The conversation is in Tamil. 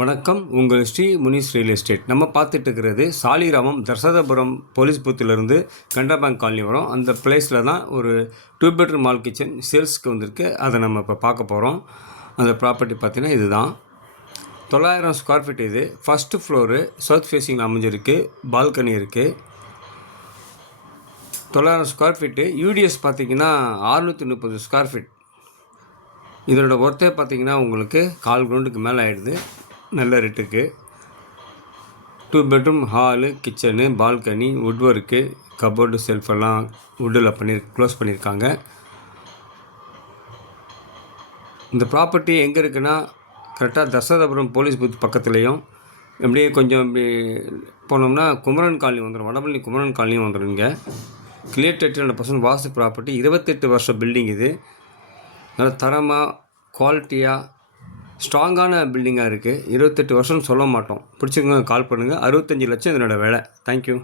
வணக்கம். உங்கள் ஸ்ரீ முனிஸ் ரியல் எஸ்டேட். நம்ம பார்த்துட்டு இருக்கிறது சாலிகிராமம் தர்சதபுரம் போலீஸ் பூத்திலிருந்து கனரா பேங்க் காலனி வரும். அந்த பிளேஸில் தான் ஒரு 2 பெட்ரூம் மால் கிச்சன் சேல்ஸுக்கு வந்திருக்கு. அதை நம்ம இப்போ பார்க்க போகிறோம். அந்த ப்ராப்பர்ட்டி பார்த்திங்கன்னா இதுதான். 900 ஸ்கொயர் ஃபீட். இது ஃபஸ்ட்டு ஃப்ளோரு சவுத் ஃபேஸிங் அமைஞ்சிருக்கு. பால்கனி இருக்குது. 900 ஸ்கொயர் ஃபீட்டு. யூடிஎஸ் பார்த்திங்கன்னா 630 ஸ்கொயர் ஃபீட். இதோட ஒர்த்தே பார்த்திங்கன்னா உங்களுக்கு 1/4 கிரவுண்டுக்கு மேலே ஆகிடுது. நல்ல ரேட்டுக்கு 2 bedroom hall, kitchen, balcony, wood work, cupboard, செல்ஃபெல்லாம் வுட்டில் க்ளோஸ் பண்ணியிருக்காங்க. இந்த ப்ராப்பர்ட்டி எங்கே இருக்குன்னா கரெக்டாக தர்சதபுரம் போலீஸ் பூத் பக்கத்துலேயும், அப்படியே கொஞ்சம் இப்படி போனோம்னா குமரன் காலனி வந்துடும். வடபழனி குமரன் காலனியும் வந்துடும். இங்கே கிளியர் டைட்டில் 100% வாஸ்து ப்ராப்பர்ட்டி. 28 வருஷம் பில்டிங். இது நல்ல தரமாக குவாலிட்டியாக ஸ்ட்ராங்கான பில்டிங்காக இருக்குது. 28 வருஷம்னு சொல்ல மாட்டோம். பிடிச்சிருங்க, கால் பண்ணுங்கள். 65 லட்சம் இதனோட விலை. தேங்க்யூ.